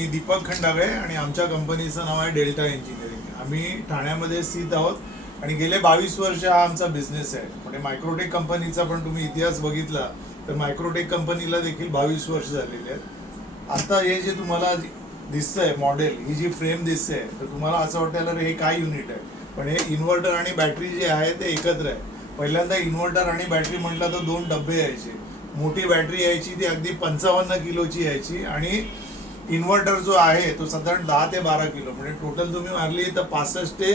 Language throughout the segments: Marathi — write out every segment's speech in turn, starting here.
मी दीपक खंडागळे आणि आमच्या कंपनीचं नाव आहे डेल्टा इंजिनिअरिंग। आम्ही ठाण्यामध्ये स्थित आहोत आणि गेले 22 वर्ष हा आमचा बिझनेस आहे। म्हणजे मायक्रोटेक कंपनीचा पण तुम्ही इतिहास बघितला तर मायक्रोटेक कंपनीला देखील 22 वर्ष झालेले आहेत। आता हे जे तुम्हाला दिसतंय मॉडेल, ही जी फ्रेम दिसते तर तुम्हाला असं वाटेल हे काय युनिट आहे, पण हे इन्व्हर्टर आणि बॅटरी जे आहे ते एकत्र आहे। पहिल्यांदा इन्व्हर्टर आणि बॅटरी म्हटलं तर 2 डबे यायचे। मोठी बॅटरी यायची ती अगदी 55 किलोची यायची आणि इन्व्हर्टर जो आहे तो साधारण 10 ते 12 किलो, म्हणजे टोटल तुम्ही मारली तर 65 ते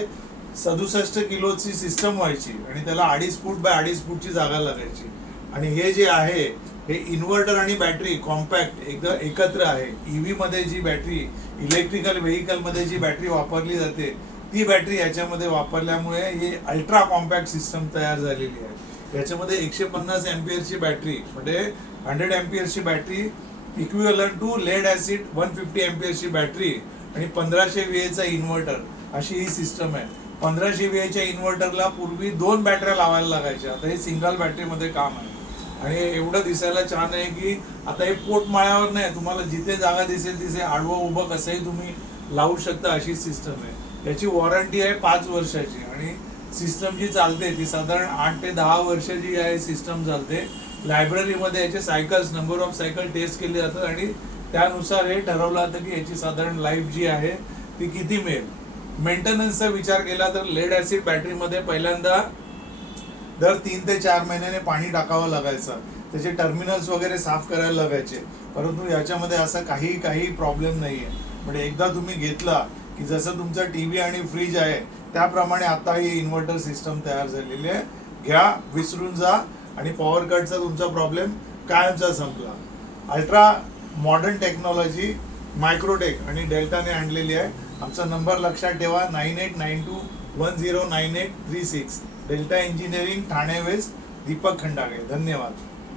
67 किलोची सिस्टम व्हायची आणि त्याला 2.5 फूट बाय 2.5 फूटची जागा लागायची। आणि हे जे आहे हे इन्व्हर्टर आणि बॅटरी कॉम्पॅक्ट एकदम एकत्र आहे। ईव्ही मध्ये जी बॅटरी, इलेक्ट्रिकल व्हेकल मध्ये जी बॅटरी वापरली जाते ती बॅटरी याच्यामध्ये वापरल्यामुळे ही अल्ट्रा कॉम्पॅक्ट सिस्टम तयार झालेली आहे। याच्यामध्ये 150 एम्पियरची बॅटरी म्हणजे 100 एम्पियरची battery equivalent to lead acid 150 एम्पियरची बॅटरी आणि 1500 VA चा इन्व्हर्टर, अशी ही सिस्टम आहे। 1500 VA च्या इन्व्हर्टरला पूर्वी 2 बॅटऱ्या लावायला लागायच्या, आता हे सिंगल बॅटरीमध्ये काम आहे। आणि एवढं दिसायला छान आहे की आता हे पोटमाळ्यावर नाही, तुम्हाला जिथे जागा दिसेल तिथे आडवं उभं कसंही तुम्ही लावू शकता, अशी सिस्टम आहे। याची वॉरंटी आहे 5 वर्षाची आणि सिस्टम जी चालते ती साधारण 8 ते 10 वर्ष जी आहे सिस्टम चालते। लायब्ररीमध्ये याचे cycles, number of cycle test केले जातात आणि त्यानुसार हे ठरवलं जातं की याची साधारण लाईफ जी आहे ती किती मिळेल। मेंटेनन्सचा विचार केला तर लेड ऍसिड बॅटरीमध्ये पहिल्यांदा दर 3 ते 4 महिन्याने पाणी टाकावं लागायचं, त्याचे टर्मिनल्स वगैरे साफ करायला लागायचे। परंतु याच्यामध्ये असा काही प्रॉब्लेम नाही आहे। म्हणजे एकदा तुम्ही घेतला की जसं तुमचा टीव्ही आणि फ्रीज आहे त्याप्रमाणे आता ही इन्व्हर्टर सिस्टम तयार झालेली आहे। घ्या, विसरून जा आणि पॉवर कटचा तुमचा प्रॉब्लेम कायमचा संपला। अल्ट्रा मॉडर्न टेक्नॉलॉजी मायक्रोटेक आणि डेल्टाने आणलेली आहे। आमचा नंबर लक्षात ठेवा 9892109836। Delta engineering, Thane west, Deepak Khandagale. धन्यवाद।